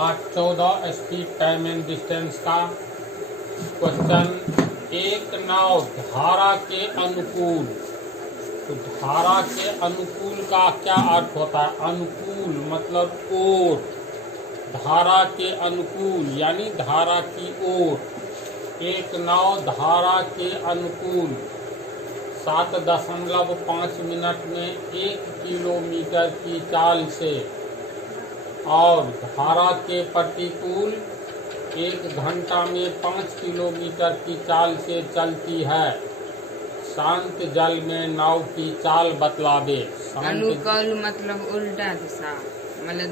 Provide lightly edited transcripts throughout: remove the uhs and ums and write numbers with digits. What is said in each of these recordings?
Part 14 speed time and distance का question. एक नाव धारा के अनुकूल, तो धारा के अनुकूल का क्या अर्थ होता है? अनुकूल मतलब ओर, धारा के अनुकूल यानी धारा की ओर। एक नाव धारा के अनुकूल 7.5 मिनट में 1 किलोमीटर की चाल से और धारा के प्रतिकूल 1 घंटा में 5 किलोमीटर की चाल से चलती है। शांत जल में नाव की चाल बतलावे। अनुकूल मतलब उल्टा दिशा, मतलब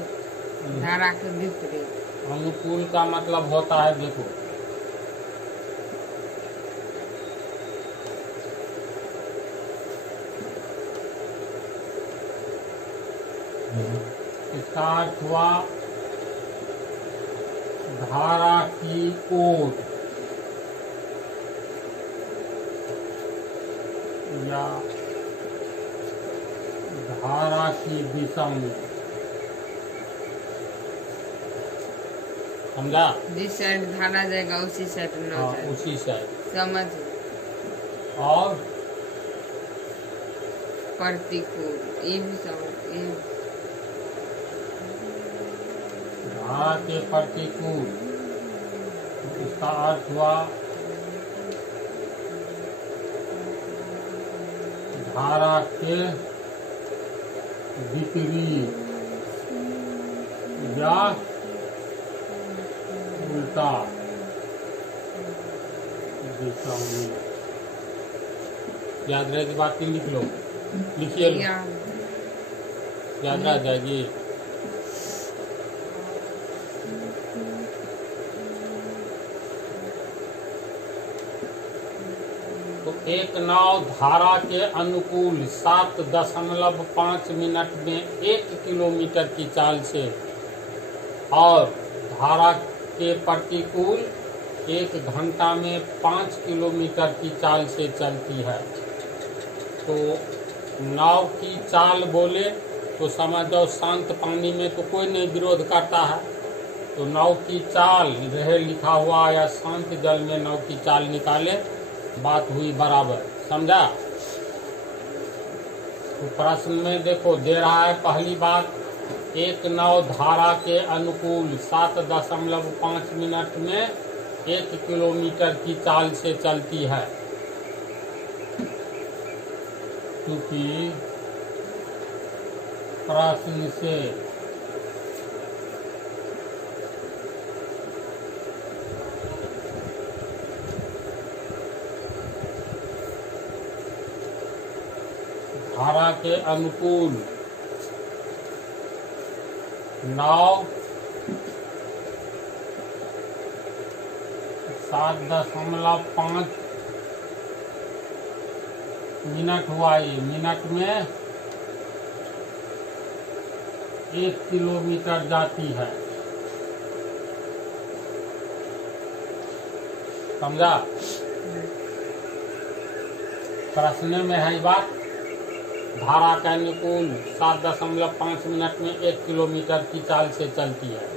धारा के विपरीत। अनुकूल का मतलब होता है, देखो इसका अर्थ हुआ धारा की ओर या धारा की दिशा में। समझा? जिस साइड धारा जाएगा उसी साइड नाव जाएगा। उसी साइड। समझ। और प्रतिकूल ये भी समझ। धारा के प्रतिकूल, इसका अर्थ हुआ धारा के विपरीत या उल्टा दिशा में। याद रहे की बात की लिख लो, लिखिए, याद रह जाएगी। तो एक नाव धारा के अनुकूल 7.5 मिनट में 1 किलोमीटर की चाल से और धारा के प्रतिकूल 1 घंटा में 5 किलोमीटर की चाल से चलती है। तो नाव की चाल बोले तो समझ जाओ शांत पानी में तो कोई नहीं विरोध करता है। तो नाव की चाल रहे लिखा हुआ या शांत जल में नाव की चाल निकाले, बात हुई बराबर। समझा? तो प्रश्न में देखो दे रहा है पहली बात, एक नाव धारा के अनुकूल 7.5 मिनट में 1 किलोमीटर की चाल से चलती है। क्योंकि प्रश्न से धारा के अनुकूल नाव 7.5 मिनट हुआ, ये मिनट में 1 किलोमीटर जाती है। समझा? प्रश्न में है बात, धारा के अनुकूल 7.5 मिनट में 1 किलोमीटर की चाल से चलती है,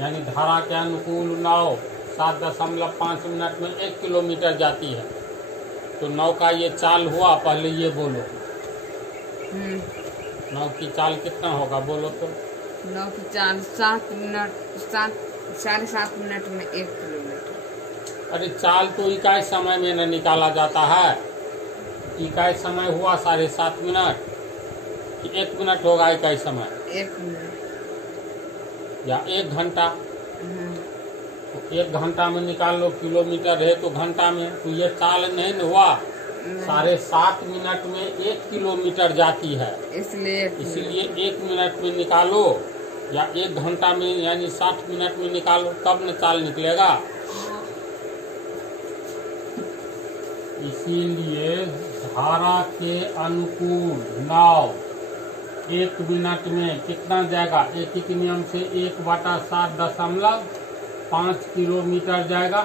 यानी धारा के अनुकूल नाव 7.5 मिनट में 1 किलोमीटर जाती है। तो नाव का ये चाल हुआ, पहले ये बोलो नाव की चाल कितना होगा, बोलो तो। नाव की चाल 7.5 मिनट में 1 किलोमीटर। अरे चाल तो इकाई समय में न निकाला जाता है। इकाई समय हुआ 7.5 मिनट कि 1 मिनट होगा इकाई समय? 1 मिनट या 1 घंटा। तो 1 घंटा में निकाल लो, किलोमीटर है तो घंटा में। तो ये चाल नहीं न हुआ, 7.5 मिनट में 1 किलोमीटर जाती है, इसलिए 1 मिनट में निकालो या 1 घंटा में यानी 60 मिनट में निकालो, तब न चाल निकलेगा। इसीलिए धारा के अनुकूल नाव 1 मिनट में कितना जाएगा? एक ही नियम से 1/7.5 किलोमीटर जाएगा।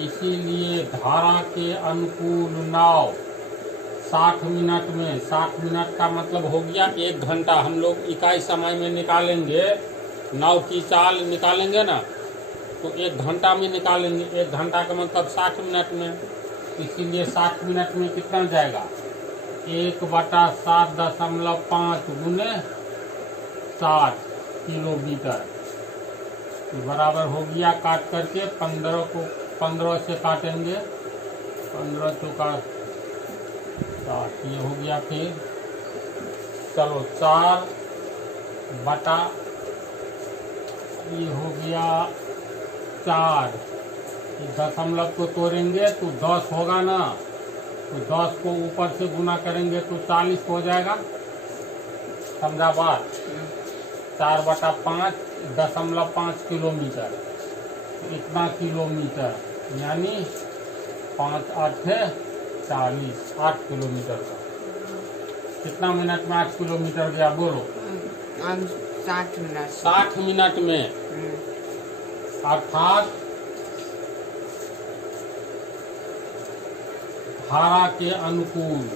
इसीलिए धारा के अनुकूल नाव 60 मिनट में, 60 मिनट का मतलब हो गया 1 घंटा। हम लोग इकाई समय में निकालेंगे नाव की चाल निकालेंगे ना तो 1 घंटा में निकालेंगे। 1 घंटा का मतलब 60 मिनट में, इसीलिए 60 मिनट में कितना जाएगा 1/7.5 गुने 60 किलोमीटर बराबर हो गया। काट करके 15 को 15 से काटेंगे, 15 चौका 60 ये हो गया। फिर चलो 4 बटा ये हो गया 4, दशमलव को तोड़ेंगे तो 10 होगा ना, तो 10 को ऊपर से गुना करेंगे तो 40 हो जाएगा। समझा बात? 4/5.5 किलोमीटर, इतना किलोमीटर यानी 5 8 40, 8 किलोमीटर का। कितना मिनट में 8 किलोमीटर गया बोलो? 60 मिनट। 60 मिनट में, अर्थात धारा के अनुकूल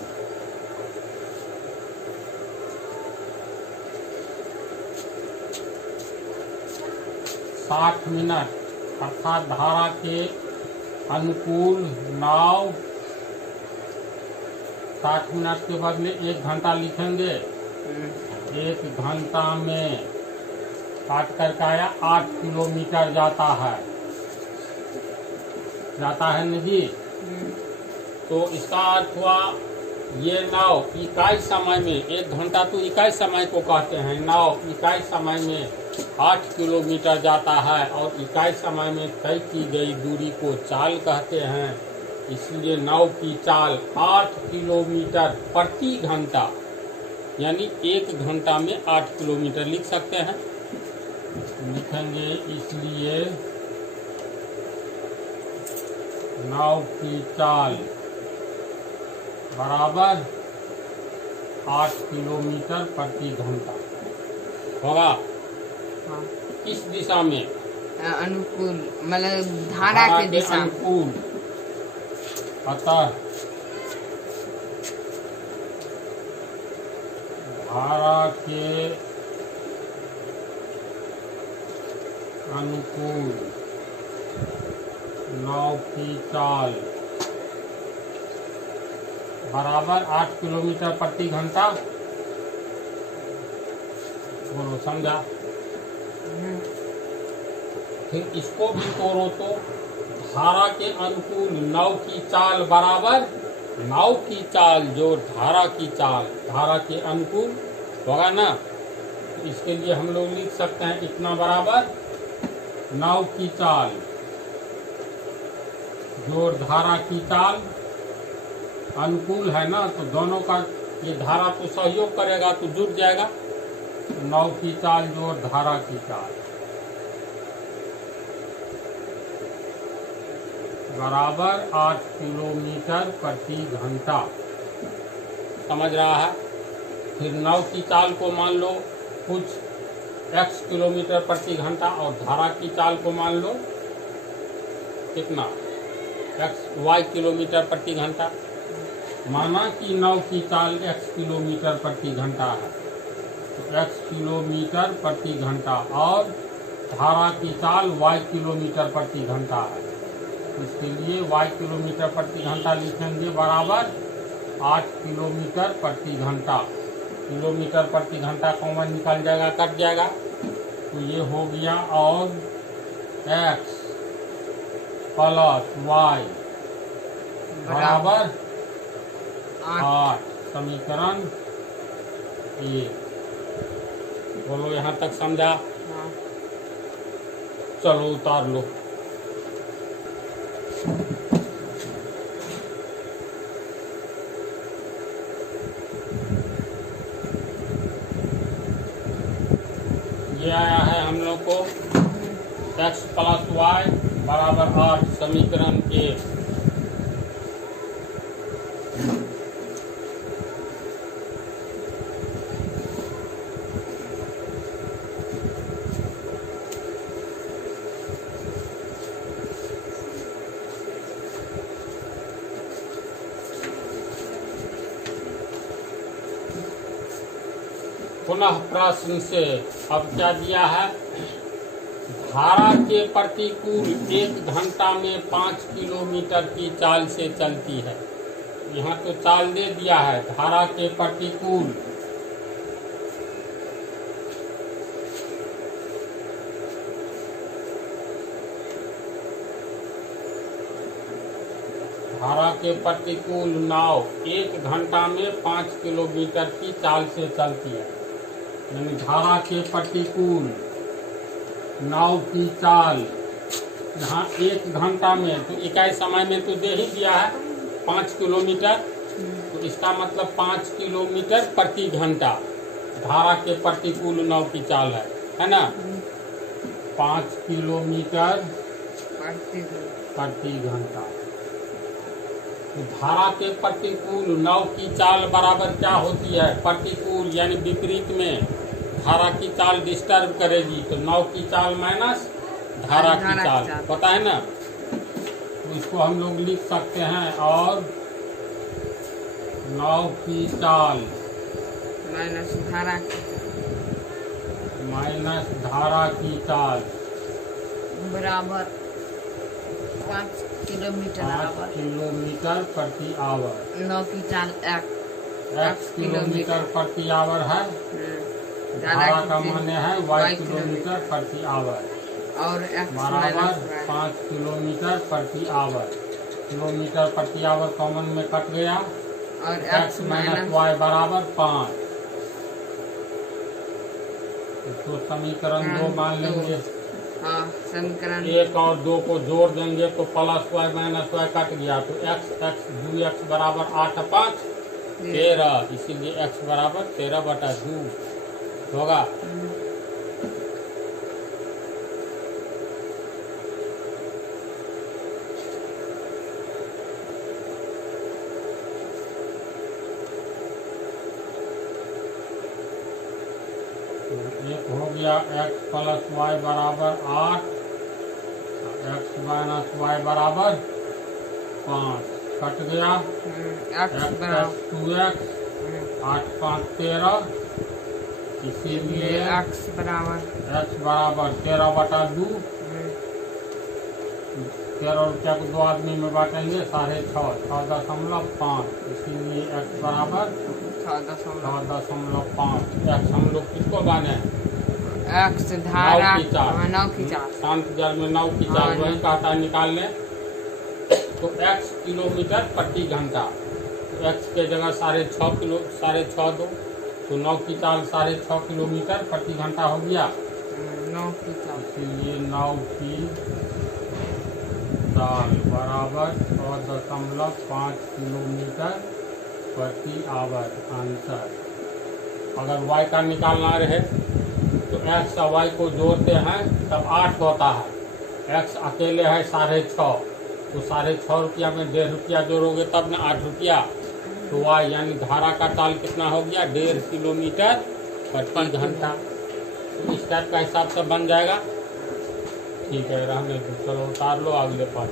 60 मिनट अर्थात धारा के अनुकूल नाव 60 मिनट के बदले 1 घंटा लिखेंगे। 1 घंटा में काट करके आया 8 किलोमीटर जाता है न जी। तो इसका अर्थ हुआ ये नाव इकाई समय में, 1 घंटा तो इकाई समय को कहते हैं, नाव इकाई समय में 8 किलोमीटर जाता है और इकाई समय में तय की गई दूरी को चाल कहते हैं। इसलिए नाव की चाल 8 किलोमीटर प्रति घंटा यानी 1 घंटा में 8 किलोमीटर लिख सकते हैं, लिखेंगे। इसलिए नाव की चाल बराबर 8 किलोमीटर प्रति घंटा होगा। हाँ। किस दिशा में? अनुकूल मतलब धारा के दिशा में। अनुकूल। अतः धारा के अनुकूल नाव की चाल बराबर 8 किलोमीटर प्रति घंटा। बोलो समझा? फिर इसको भी तोड़ो तो धारा के अनुकूल नाव की चाल बराबर नाव की चाल जो धारा की चाल, धारा के अनुकूल होगा ना। इसके लिए हम लोग लिख सकते हैं इतना बराबर नाव की चाल जोड़ धारा की चाल, अनुकूल है ना तो दोनों का ये धारा तो सहयोग करेगा तो जुड़ जाएगा। नाव की चाल जोड़ धारा की चाल बराबर 8 किलोमीटर प्रति घंटा। समझ रहा है? फिर नाव की चाल को मान लो कुछ x किलोमीटर प्रति घंटा और धारा की चाल को मान लो कितना y किलोमीटर प्रति घंटा। माना कि नाव की चाल x किलोमीटर प्रति घंटा है तो x किलोमीटर प्रति घंटा और धारा की चाल y किलोमीटर प्रति घंटा है। इसके लिए y किलोमीटर प्रति घंटा लिखेंगे बराबर 8 किलोमीटर प्रति घंटा। किलोमीटर प्रति घंटा कॉमन निकल जाएगा, कट जाएगा तो ये हो गया और x प्लस y बराबर 8। समीकरण 1। बोलो यहाँ तक समझा? हाँ। चलो उतार लो। ये आया है हम लोग को x प्लस y बराबर 8 समीकरण 1। पुनः प्रश्न से अब क्या दिया है धारा के प्रतिकूल 1 घंटा में 5 किलोमीटर की चाल से चलती है। यहाँ तो चाल दे दिया है, धारा के प्रतिकूल धारा के प्रतिकूल नाव 1 घंटा में 5 किलोमीटर की चाल से चलती है। यानी धारा के प्रतिकूल नाव की चाल यहाँ 1 घंटा में, तो इकाई समय में तो दे ही दिया है 5 किलोमीटर, तो इसका मतलब 5 किलोमीटर प्रति घंटा धारा के प्रतिकूल नाव की चाल है ना। 5 किलोमीटर प्रति घंटा। तो धारा के प्रतिकूल नाव की चाल बराबर क्या होती है? प्रतिकूल यानी विपरीत में धारा की चाल डिस्टर्ब करेगी, तो नाव की चाल माइनस धारा की चाल, पता है ना। तो इसको हम लोग लिख सकते हैं, और नाव की चाल माइनस धारा की चाल बराबर 5 किलोमीटर प्रति आवर। नाव की चाल x किलोमीटर प्रति आवर है, धारा का माने है y किलोमीटर प्रति आवर, और बराबर 5 किलोमीटर प्रति आवर। किलोमीटर प्रति आवर कॉमन में कट गया, और x माइनस y बराबर 5। तो समीकरण 2 मान लेंगे। हाँ, समीकरण 1 और 2 को जोड़ देंगे तो plus y minus y cut गया, तो x 2x बराबर 8 5 13, इसीलिए x बराबर 13/2 होगा। एक हो गया x प्लस y बराबर 8, x माइनस y बराबर 5 कट गया, x प्लस 2x 8 5 13, इसीलिए x बराबर 13/2। 13 रुपया को 2 आदमी में बांटेंगे 6.5, इसीलिए x बराबर 6.5। x हम लोग किसको बाने? x धारा नाव की चाल, शांत जल में नाव की चाल, वही कहता है निकाल लें। तो x किलोमीटर प्रति घंटा, तो x के जगह 6.5 दो, तो नाव की चाल 6.5 किलोमीटर प्रति घंटा हो गया नाव की चाल। इसलिए नाव की चाल बराबर 6.5 किलोमीटर प्रति आवर। आंसर। अगर y का निकालना रहे तो x और y को जोड़ते हैं तब 8 होता है, x अकेले है 6.5, तो 6.5 रुपया में 1.5 रुपया जोड़ोगे तब ना 8 रुपया, तो y यानी धारा का चाल कितना हो गया? 1.5 किलोमीटर प्रति घंटा। तो इस टाइप का हिसाब से बन जाएगा। ठीक है, रहने दो, चलो उतार लो अगले पाठ।